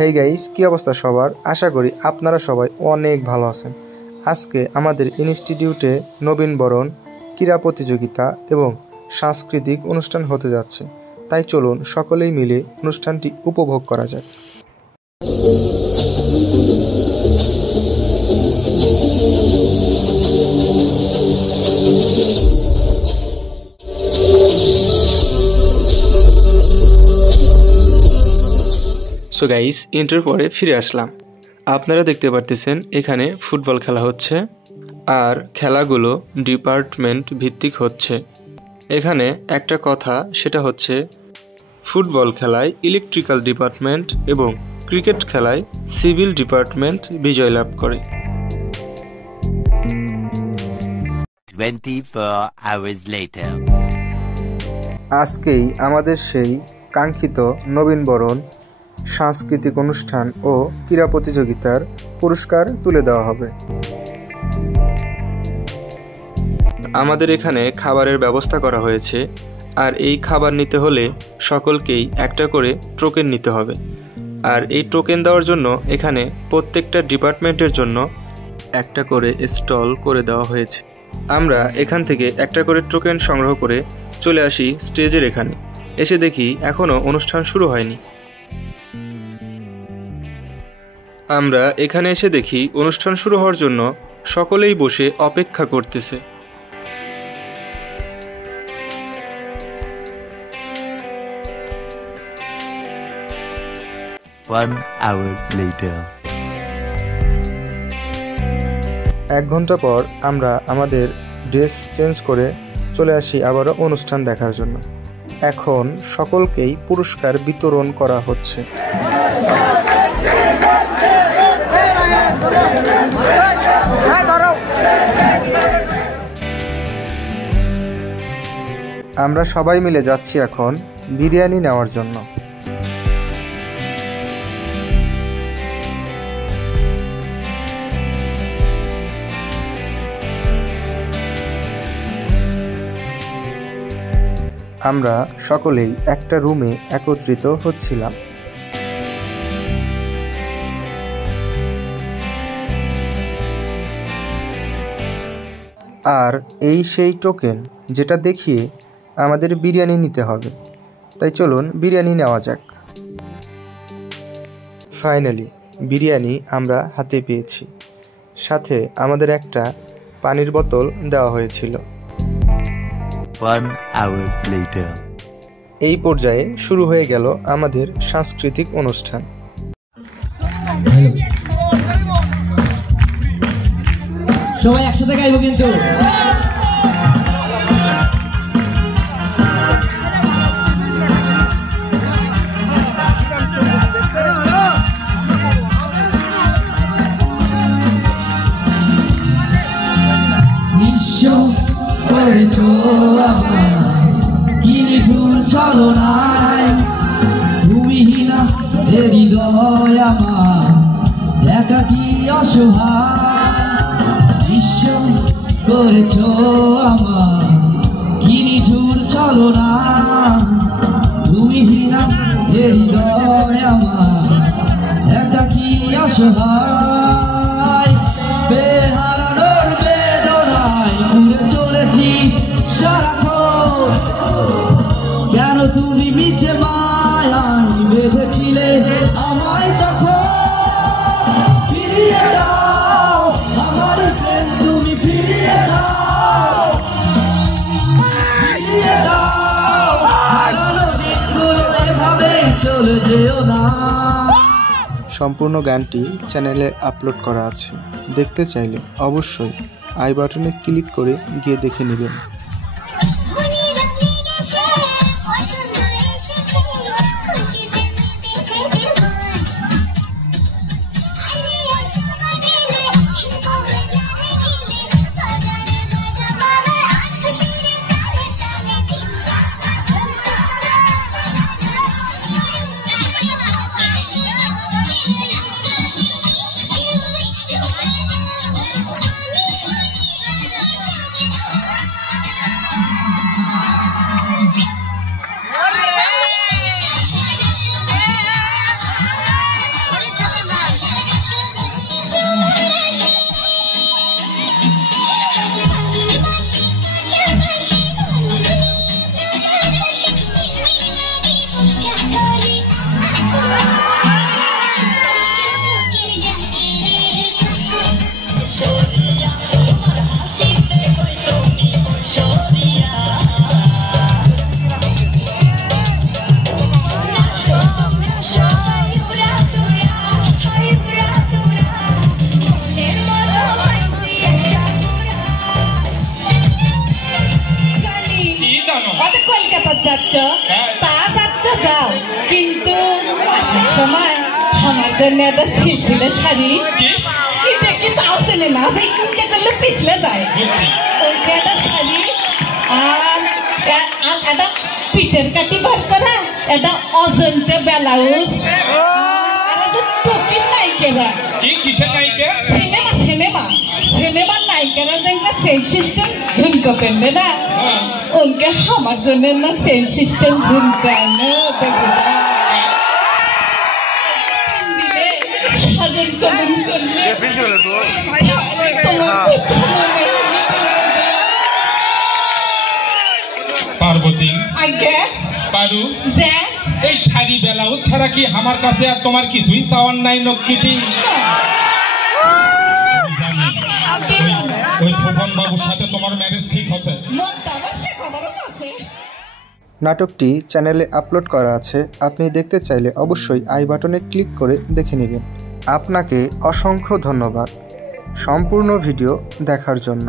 Hey guys, কি অবস্থা সবার? আশা করি আপনারা সবাই অনেক ভালো আছেন। আজকে আমাদের ইনস্টিটিউটে নবীনবরণ, ক্রীড়া প্রতিযোগিতা এবং সাংস্কৃতিক অনুষ্ঠান হতে যাচ্ছে। তাই চলুন সকলেই মিলে অনুষ্ঠানটি উপভোগ করা যাক। সো গাইস, ইন্টার পরে ফিরে আসলাম। আপনারা দেখতে পারতেছেন এখানে ফুটবল খেলা হচ্ছে, আর খেলাগুলো ডিপার্টমেন্ট ভিত্তিক হচ্ছে। এখানে একটা কথা, সেটা হচ্ছে ফুটবল খেলায় ইলেকট্রিক্যাল ডিপার্টমেন্ট এবং ক্রিকেট খেলায় সিভিল ডিপার্টমেন্ট বিজয় লাভ করে। 24 hours later. আজকেই আমাদের সেই কাঙ্ক্ষিত নবীনবরণ, সাংস্কৃতিক অনুষ্ঠান ও ক্রীড়া প্রতিযোগিতার পুরস্কার তুলে দেওয়া হবে। আমাদের এখানে খাবারের ব্যবস্থা করা হয়েছে, আর এই খাবার নিতে হলে সকলকেই একটা করে টোকেন নিতে হবে। আর এই টোকেন দেওয়ার জন্য এখানে প্রত্যেকটা ডিপার্টমেন্টের জন্য একটা করে স্টল করে দেওয়া হয়েছে। আমরা এখান থেকে একটা করে টোকেন সংগ্রহ করে চলে আসি স্টেজের এখানে। এসে দেখি এখনও অনুষ্ঠান শুরু হয়নি। আমরা এখানে এসে দেখি অনুষ্ঠান শুরু হওয়ার জন্য সকলেই বসে অপেক্ষা করতেছে। One hour later. 1 ঘন্টা পর আমরা আমাদের ড্রেস চেঞ্জ করে চলে আসি আবারও অনুষ্ঠান দেখার জন্য। এখন সকলকেই পুরস্কার বিতরণ করা হচ্ছে। আমরা সবাই মিলে যাচ্ছি এখন বিরিয়ানি নেওয়ার জন্য। আমরা সকলেই একটা রুমে একত্রিত হচ্ছিলাম। আর এই সেই টোকেন যেটা দেখিয়ে আমাদের বিরিয়ানি নিতে হবে। তাই চলুন বিরিয়ানি নেওয়া যাক। ফাইনালি বিরিয়ানি আমরা হাতে পেয়েছি, সাথে আমাদের একটা পানির বোতল দেওয়া হয়েছিল। 1 hour later. এই পর্যায়ে শুরু হয়ে গেল আমাদের সাংস্কৃতিক অনুষ্ঠান। সবাই একসাথে গাইব কিন্তু। করেছো আমায় কি নিঠুর ছলনায়, ভূমিহীনা হৃদয় আমার একাকী অসহায়। বিশ্ব করেছো আমায় কি নিঠুর ছলনায়, ভূমিহীনা হৃদয় আমার একাকী অসহায়। বেহারানোর বেদনায় ঘুরে চলেছি সারাক্ষণ, কেন তুমি মিছে মায়ায় বেঁধেছিলে আমায় তখন। ফিরিয়ে দাও আমার প্রেম, তুমি ফিরিয়ে দাও, ফিরিয়ে দাও। হারানো দিনগুলো এভাবে চলে যেও না। সম্পূর্ণ গানটি চ্যানেলে আপলোড করা আছে, দেখতে চাইলে অবশ্যই আই বাটনে ক্লিক করে গিয়ে দেখে নেবেন। আমার জন্য একটা সিলসিলে শাড়ি কি এটা কি তাও চেনে না যে ইনকে করলে পিছলে যায় বুঝছি ওইটা একটা শাড়ি আর একটা পিঠের কাটি বার করা একটা অজন্তে ব্লাউজ আর একটা টকির নায়িকেরা কি কিসের নায়িকা সিনেমার নায়িকারা যেটা সেল সিস্টেম ঝুমকা পেনবে না ওকে আমার জন্য না সেল সিস্টেম ঝুমকা না দেখবে দিলে সাজন কলম করলে তোমার কথা মনে পার্বতী আগে পারু যে এই শাড়ি ব্লাউজ ছাড়া কি আমার কাছে আর তোমার কিছুই চাওয়ার নাই নকিটি ওই ফুকন বাবুর সাথে তোমার ম্যারেজ ঠিক হচ্ছে নাটকটি চ্যানেলে আপলোড করা আছে, আপনি দেখতে চাইলে অবশ্যই আই বাটনে ক্লিক করে দেখে নেবেন। আপনাকে অসংখ্য ধন্যবাদ সম্পূর্ণ ভিডিও দেখার জন্য।